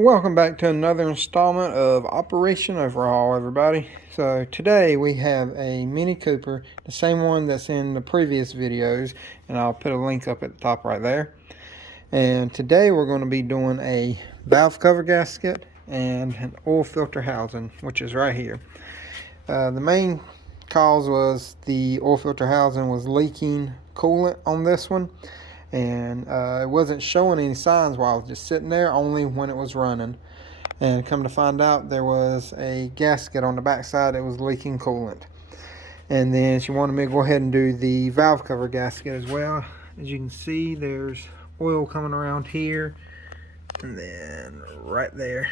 Welcome back to another installment of Operation Overhaul, everybody. So today we have a Mini Cooper, the same one that's in the previous videos, and I'll put a link up at the top right there. And today we're going to be doing a valve cover gasket and an oil filter housing, which is right here. The main cause was the oil filter housing was leaking coolant on this one. And it wasn't showing any signs while I was just sitting there, only when it was running. And come to find out, there was a gasket on the backside that was leaking coolant. And then she wanted me to go ahead and do the valve cover gasket as well. As you can see, there's oil coming around here and then right there.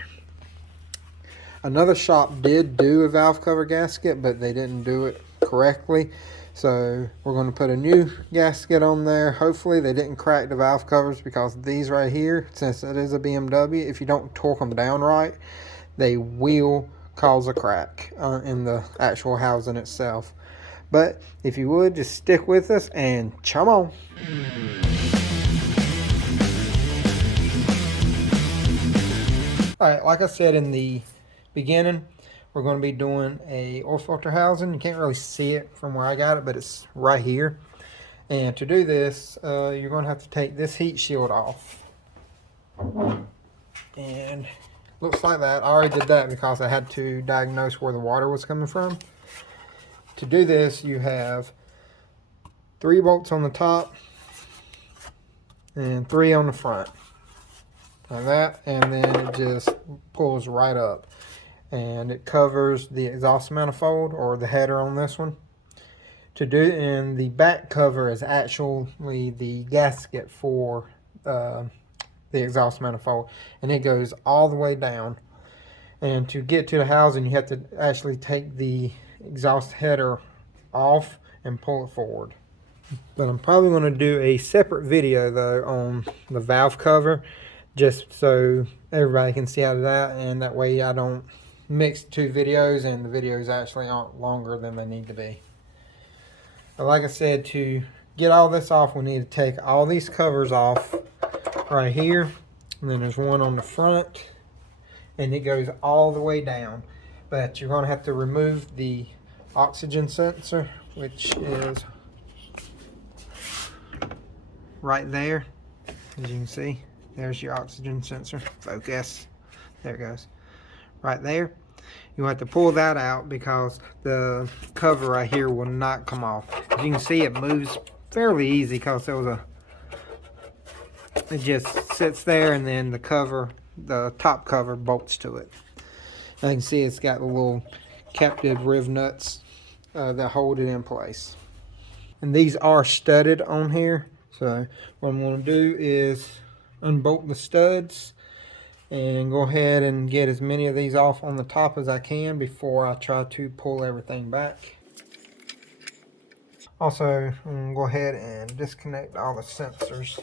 Another shop did do a valve cover gasket, but they didn't do it correctly. So we're going to put a new gasket on there. Hopefully they didn't crack the valve covers, because these right here, since it is a BMW, if you don't torque them down right, they will cause a crack in the actual housing itself. But if you would, just stick with us and chum on. Alright, like I said in the beginning, we're going to be doing a oil filter housing. You can't really see it from where I got it, but it's right here. And to do this, you're going to have to take this heat shield off. And looks like that. I already did that because I had to diagnose where the water was coming from. To do this, you have 3 bolts on the top and 3 on the front. Like that, and then it just pulls right up. And it covers the exhaust manifold, or the header on this one. To do, and the back cover is actually the gasket for the exhaust manifold, and it goes all the way down. And to get to the housing, you have to actually take the exhaust header off and pull it forward. But I'm probably going to do a separate video though on the valve cover, just so everybody can see out of that, and that way I don't mix 2 videos and the videos actually aren't longer than they need to be. But like I said, to get all this off, we need to take all these covers off right here, and then there's one on the front, and it goes all the way down. But you're going to have to remove the oxygen sensor, which is right there. As you can see, there's your oxygen sensor. Focus. There it goes. Right there. You'll have to pull that out because the cover right here will not come off. As you can see, it moves fairly easy because it just sits there, and then the cover, the top cover, bolts to it. As you can see, it's got the little captive riv nuts that hold it in place. And these are studded on here. So what I'm going to do is unbolt the studs and go ahead and get as many of these off on the top as I can before I try to pull everything back. Also, I'm going to go ahead and disconnect all the sensors.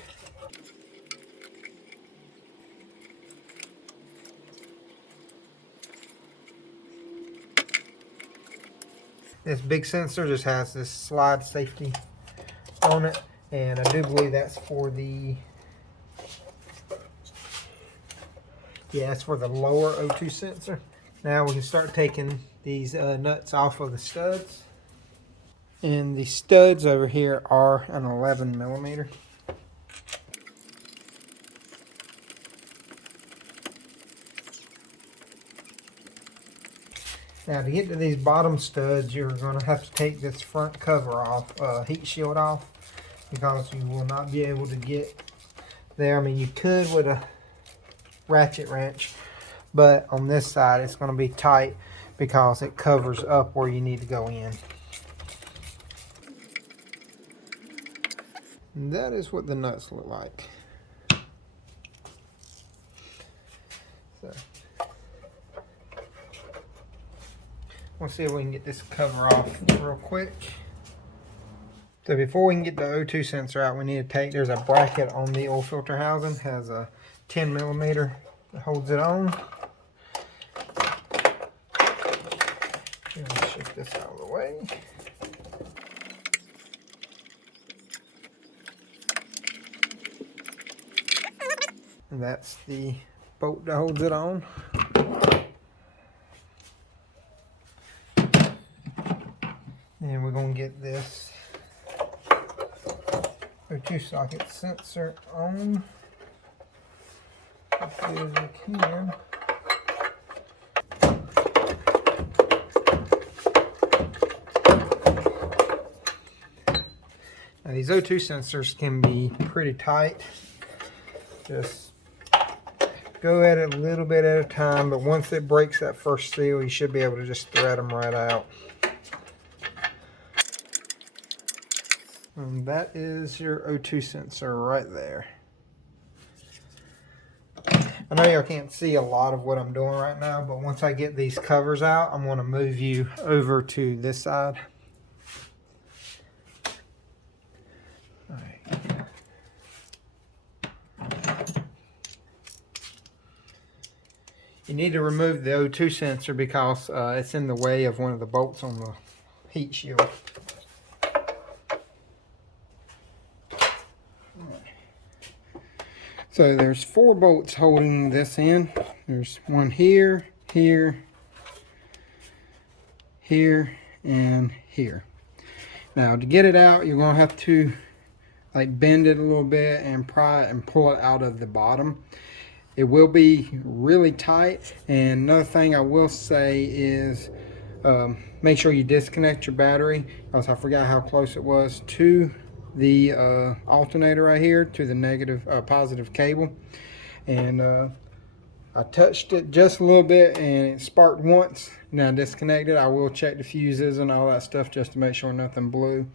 This big sensor just has this slide safety on it, and I do believe that's for the it's for the lower O2 sensor. Now we can start taking these nuts off of the studs. And the studs over here are an 11 millimeter. Now to get to these bottom studs, you're going to have to take this front cover off, heat shield off, because you will not be able to get there. I mean, you could with a ratchet wrench, but on this side it's going to be tight because it covers up where you need to go in. And that is what the nuts look like. So we'll see if we can get this cover off real quick. So before we can get the O2 sensor out, we need to take, there's a bracket on the oil filter housing, has a 10 millimeter that holds it on. Let's shift this out of the way. And that's the bolt that holds it on. And we're going to get this O2 socket sensor on as good as we can. Now these O2 sensors can be pretty tight. Just go at it a little bit at a time, but once it breaks that first seal, you should be able to just thread them right out. And that is your O2 sensor right there. I know y'all can't see a lot of what I'm doing right now, but once I get these covers out, I'm going to move you over to this side. All right. You need to remove the O2 sensor because it's in the way of one of the bolts on the heat shield. So there's 4 bolts holding this in. There's one here, here, here, and here. Now to get it out, you're gonna have to like bend it a little bit and pry it and pull it out of the bottom. It will be really tight. And another thing I will say is make sure you disconnect your battery, because I forgot how close it was to the alternator right here, to the positive cable. And I touched it just a little bit and it sparked once. Now disconnected. I will check the fuses and all that stuff just to make sure nothing blew.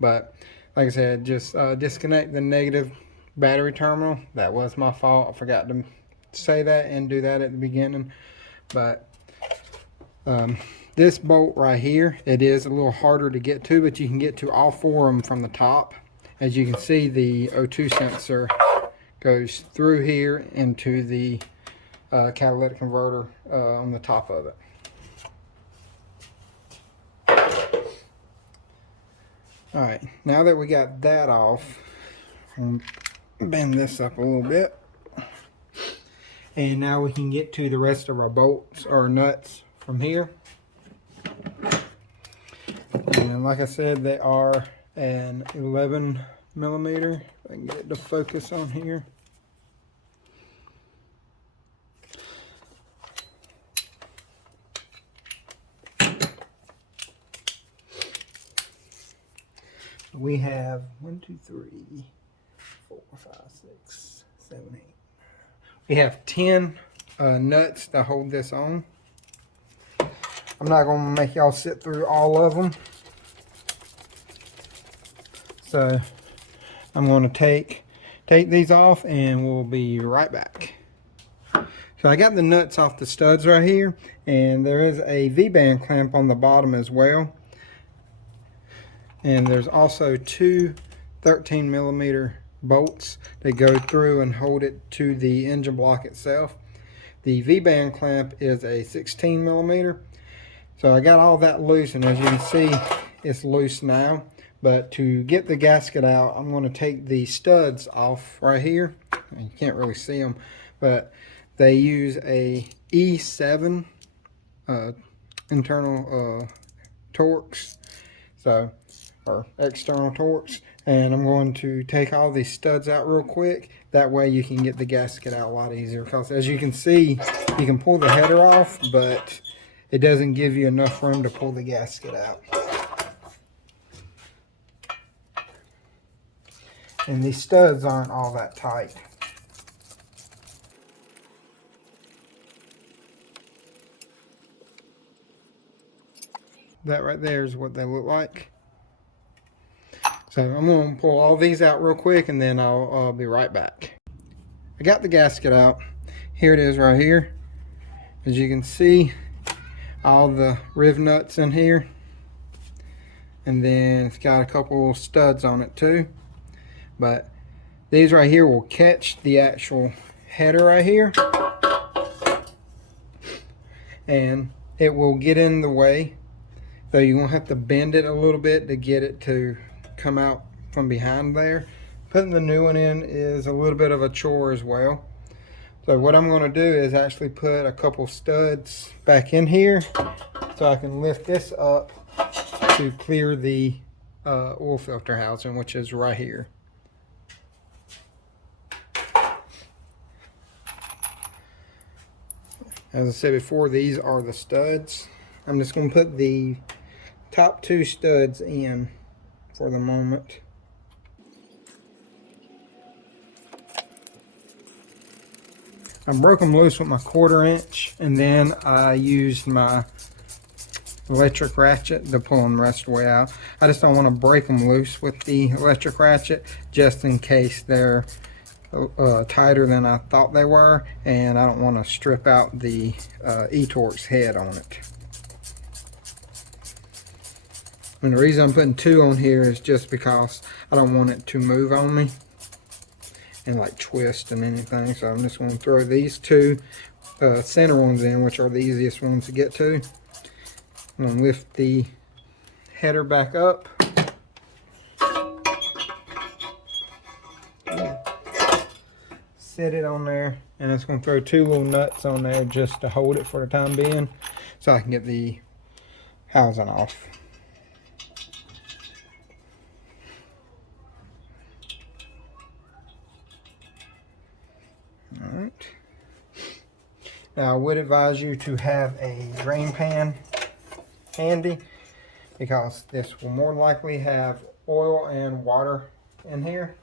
But like I said, just disconnect the negative battery terminal. That was my fault. I forgot to say that and do that at the beginning. But this bolt right here, it is a little harder to get to, but you can get to all 4 of them from the top. As you can see, the O2 sensor goes through here into the catalytic converter on the top of it. Alright, now that we got that off, I'm gonna bend this up a little bit. And now we can get to the rest of our bolts or nuts from here. And like I said, they are an 11 millimeter. If I can get it to focus on here. We have 1, 2, 3, 4, 5, 6, 7, 8. We have 10 nuts to hold this on. I'm not going to make y'all sit through all of them. So I'm going to take these off and we'll be right back. So I got the nuts off the studs right here, and there is a V-band clamp on the bottom as well. And there's also 2 13 millimeter bolts that go through and hold it to the engine block itself. The V-band clamp is a 16 millimeter. So I got all that loose, and as you can see, it's loose now. But to get the gasket out, I'm going to take the studs off right here. You can't really see them, but they use a E7 internal Torx, or external Torx. And I'm going to take all these studs out real quick. That way you can get the gasket out a lot easier. Because as you can see, you can pull the header off, but it doesn't give you enough room to pull the gasket out. And these studs aren't all that tight. That right there is what they look like. So I'm going to pull all these out real quick and then I'll be right back. I got the gasket out. Here it is right here. As you can see, all the riv nuts in here. And then it's got a couple studs on it too. But these right here will catch the actual header right here, and it will get in the way. So you're going to have to bend it a little bit to get it to come out from behind there. Putting the new one in is a little bit of a chore as well. So what I'm going to do is actually put a couple studs back in here so I can lift this up to clear the oil filter housing, which is right here. As I said before, these are the studs. I'm just going to put the top two studs in for the moment. I broke them loose with my 1/4 inch, and then I used my electric ratchet to pull them the rest of the way out. I just don't want to break them loose with the electric ratchet, just in case they're tighter than I thought they were, and I don't want to strip out the e-torque's head on it. And the reason I'm putting 2 on here is just because I don't want it to move on me and like twist and anything. So I'm just going to throw these 2 center ones in, which are the easiest ones to get to. I'm going to lift the header back up. Set it on there, and it's going to throw 2 little nuts on there just to hold it for the time being so I can get the housing off. Alright. Now I would advise you to have a drain pan handy, because this will more likely have oil and water in here.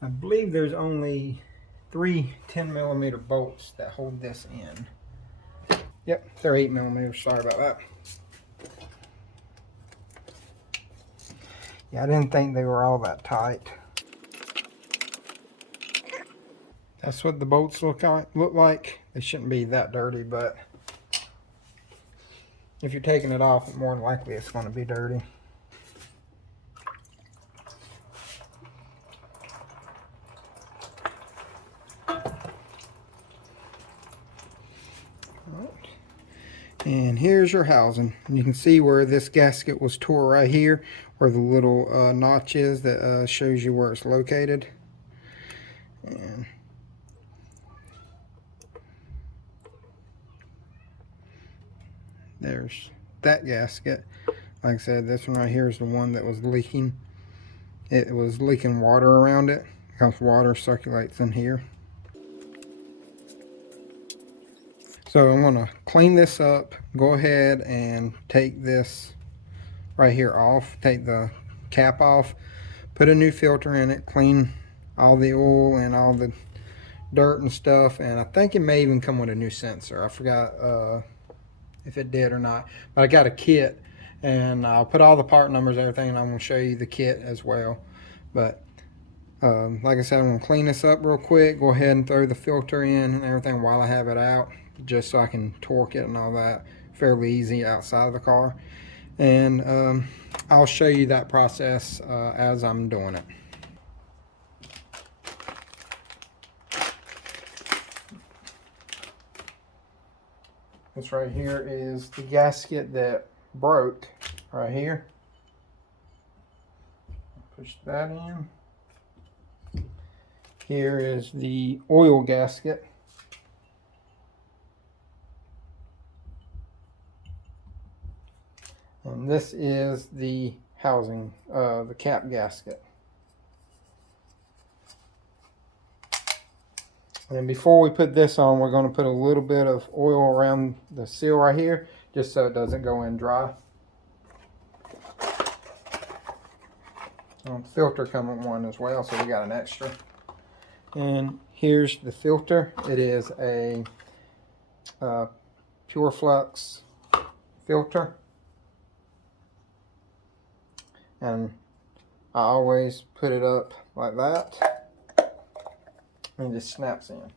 I believe there's only 3 10mm bolts that hold this in. Yep, they're 8mm, sorry about that. Yeah, I didn't think they were all that tight. That's what the bolts look like. They shouldn't be that dirty, but if you're taking it off, more than likely it's going to be dirty. And here's your housing. And you can see where this gasket was tore right here, where the little notch is that shows you where it's located. And there's that gasket. Like I said, this one right here is the one that was leaking. It was leaking water around it, because water circulates in here. So I'm going to clean this up, go ahead and take this right here off, take the cap off, put a new filter in it, clean all the oil and all the dirt and stuff, and I think it may even come with a new sensor. I forgot if it did or not, but I got a kit, and I'll put all the part numbers, everything, and I'm going to show you the kit as well. But like I said, I'm going to clean this up real quick, go ahead and throw the filter in and everything while I have it out, just so I can torque it and all that fairly easy outside of the car. And I'll show you that process as I'm doing it. This right here is the gasket that broke right here. Push that in. Here is the oil gasket. And this is the housing, the cap gasket. And before we put this on, we're going to put a little bit of oil around the seal right here, just so it doesn't go in dry. Filter come with one as well, so we got an extra. And here's the filter. It is a pure flux filter. And I always put it up like that, and it just snaps in.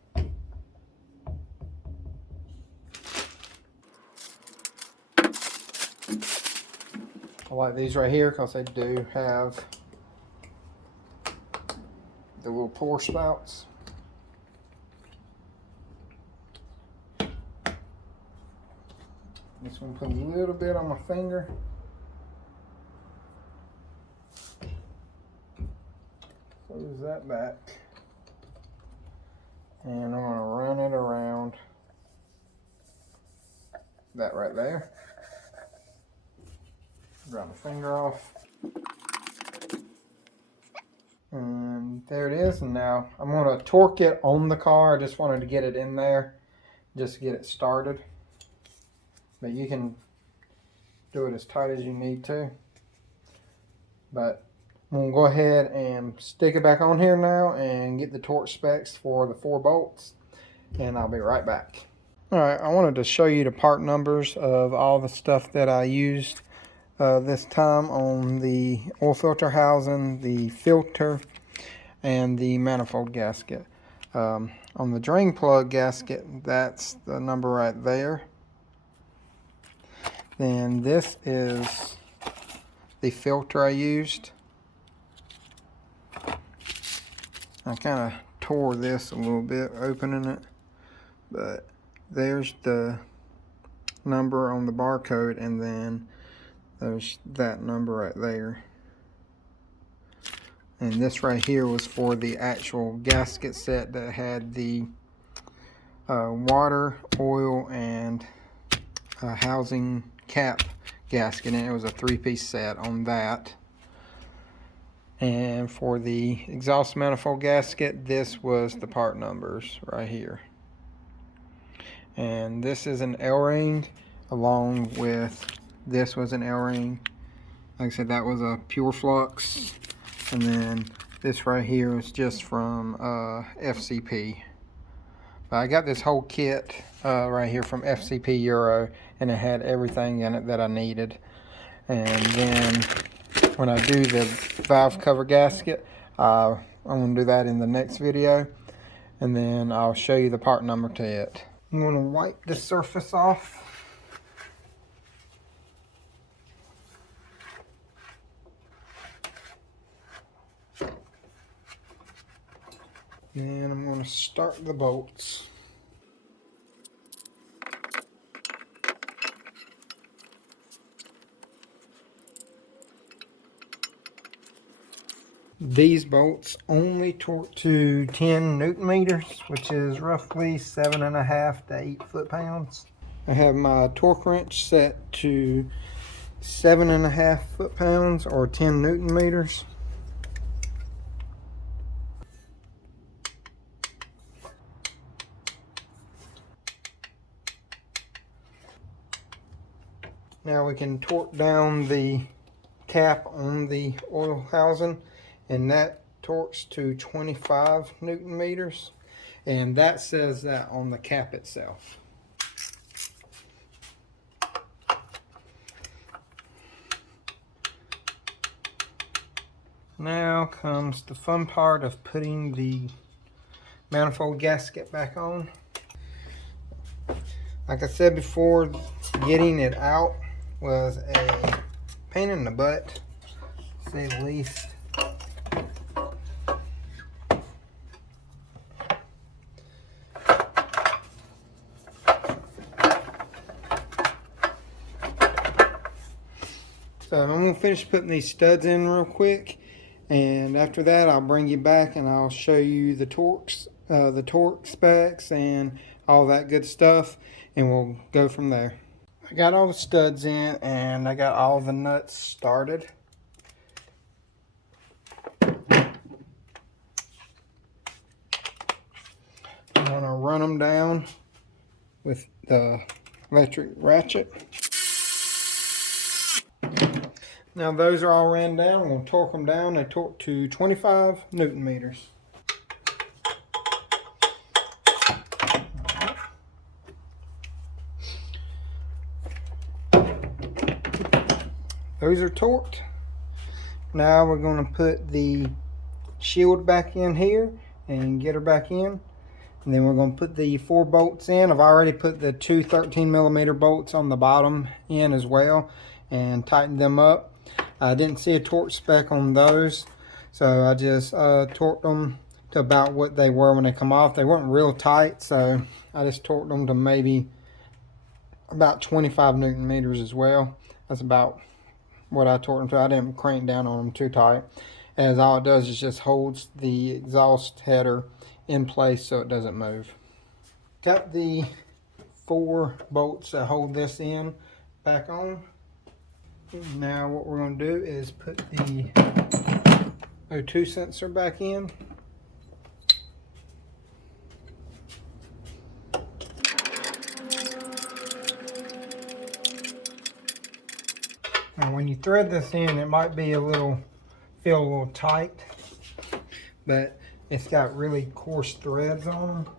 I like these right here because they do have the little pour spouts. Just gonna put a little bit on my finger. Close that back. And I'm going to run it around that right there. Grab my finger off. And there it is. And now I'm going to torque it on the car. I just wanted to get it in there just to get it started. But you can do it as tight as you need to. But I'm going to go ahead and stick it back on here now and get the torque specs for the 4 bolts. And I'll be right back. Alright, I wanted to show you the part numbers of all the stuff that I used this time on the oil filter housing, the filter, and the manifold gasket. On the drain plug gasket, that's the number right there. Then this is the filter I used. I kind of tore this a little bit opening it, but there's the number on the barcode, and then there's that number right there. And this right here was for the actual gasket set that had the water, oil, and housing cap gasket, and it was a 3-piece set on that. And for the exhaust manifold gasket, this was the part numbers right here. And this is an L-ring, along with this was an L-ring. Like I said, that was a pure flux. And then this right here was just from FCP. But I got this whole kit right here from FCP Euro, and it had everything in it that I needed. And then when I do the valve cover gasket, I'm going to do that in the next video, and then I'll show you the part number to it. I'm going to wipe the surface off. And I'm going to start the bolts. These bolts only torque to 10 Newton meters, which is roughly 7.5 to 8 foot-pounds. I have my torque wrench set to 7.5 foot-pounds or 10 Newton meters. Now we can torque down the cap on the oil housing, and that torques to 25 Newton meters, and that says that on the cap itself. Now comes the fun part of putting the manifold gasket back on. Like I said before, getting it out was a pain in the butt, to say the least. So I'm going to finish putting these studs in real quick, and after that I'll bring you back and I'll show you the torques, the torque specs and all that good stuff, and we'll go from there. I got all the studs in and I got all the nuts started. I'm going to run them down with the electric ratchet. Now those are all ran down. I'm going to torque them down. They torque to 25 Newton meters. Those are torqued. Now we're going to put the shield back in here and get her back in. And then we're going to put the 4 bolts in. I've already put the 2 13mm bolts on the bottom in as well and tightened them up. I didn't see a torque spec on those, so I just torqued them to about what they were when they come off. They weren't real tight, so I just torqued them to maybe about 25 Newton meters as well. That's about what I torqued them to. I didn't crank down on them too tight, as all it does is just holds the exhaust header in place so it doesn't move. Got the 4 bolts that hold this in back on. Now what we're going to do is put the O2 sensor back in. Now when you thread this in, it might be feel a little tight, but it's got really coarse threads on them.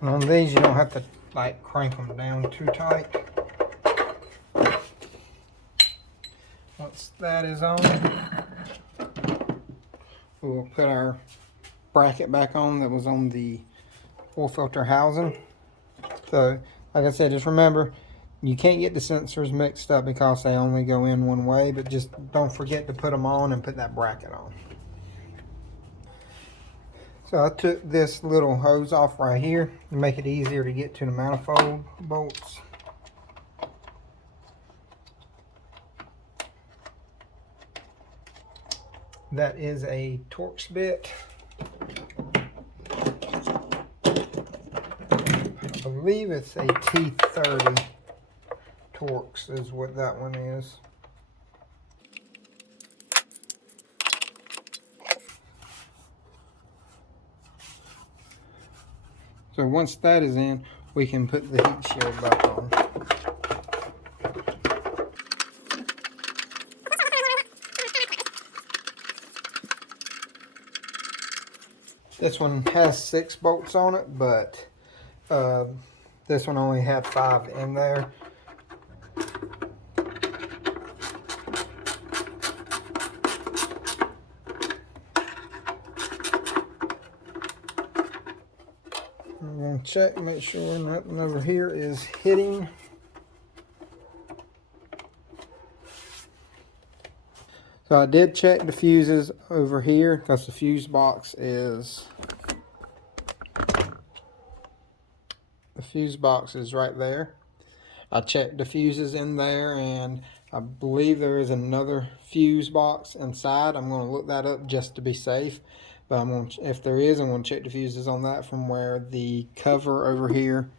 And on these, you don't have to like crank them down too tight. Once that is on, we'll put our bracket back on that was on the oil filter housing. So, like I said, just remember, you can't get the sensors mixed up because they only go in one way, but just don't forget to put them on and put that bracket on. So I took this little hose off right here to make it easier to get to the manifold bolts. That is a Torx bit. I believe it's a T30 Torx is what that one is. So once that is in, we can put the heat shield back on. This one has 6 bolts on it, but this one only had 5 in there. I'm going to check, make sure nothing over here is hitting. So I did check the fuses over here because the fuse box is right there. I checked the fuses in there, and I believe there is another fuse box inside. I'm going to look that up just to be safe. But if there is, I'm going to check the fuses on that from where the cover over here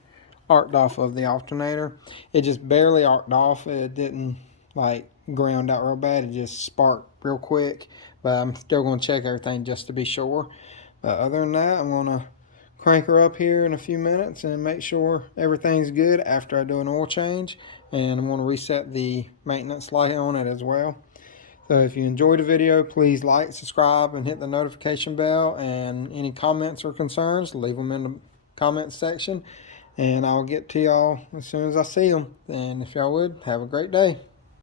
arced off of the alternator. It just barely arced off. It didn't like ground out real bad. It just sparked real quick. But I'm still going to check everything just to be sure. But other than that, I'm going to crank her up here in a few minutes and make sure everything's good after I do an oil change. And I'm going to reset the maintenance light on it as well. So if you enjoyed the video, please like, subscribe, and hit the notification bell. And any comments or concerns, leave them in the comments section. And I'll get to y'all as soon as I see them. And if y'all would, have a great day.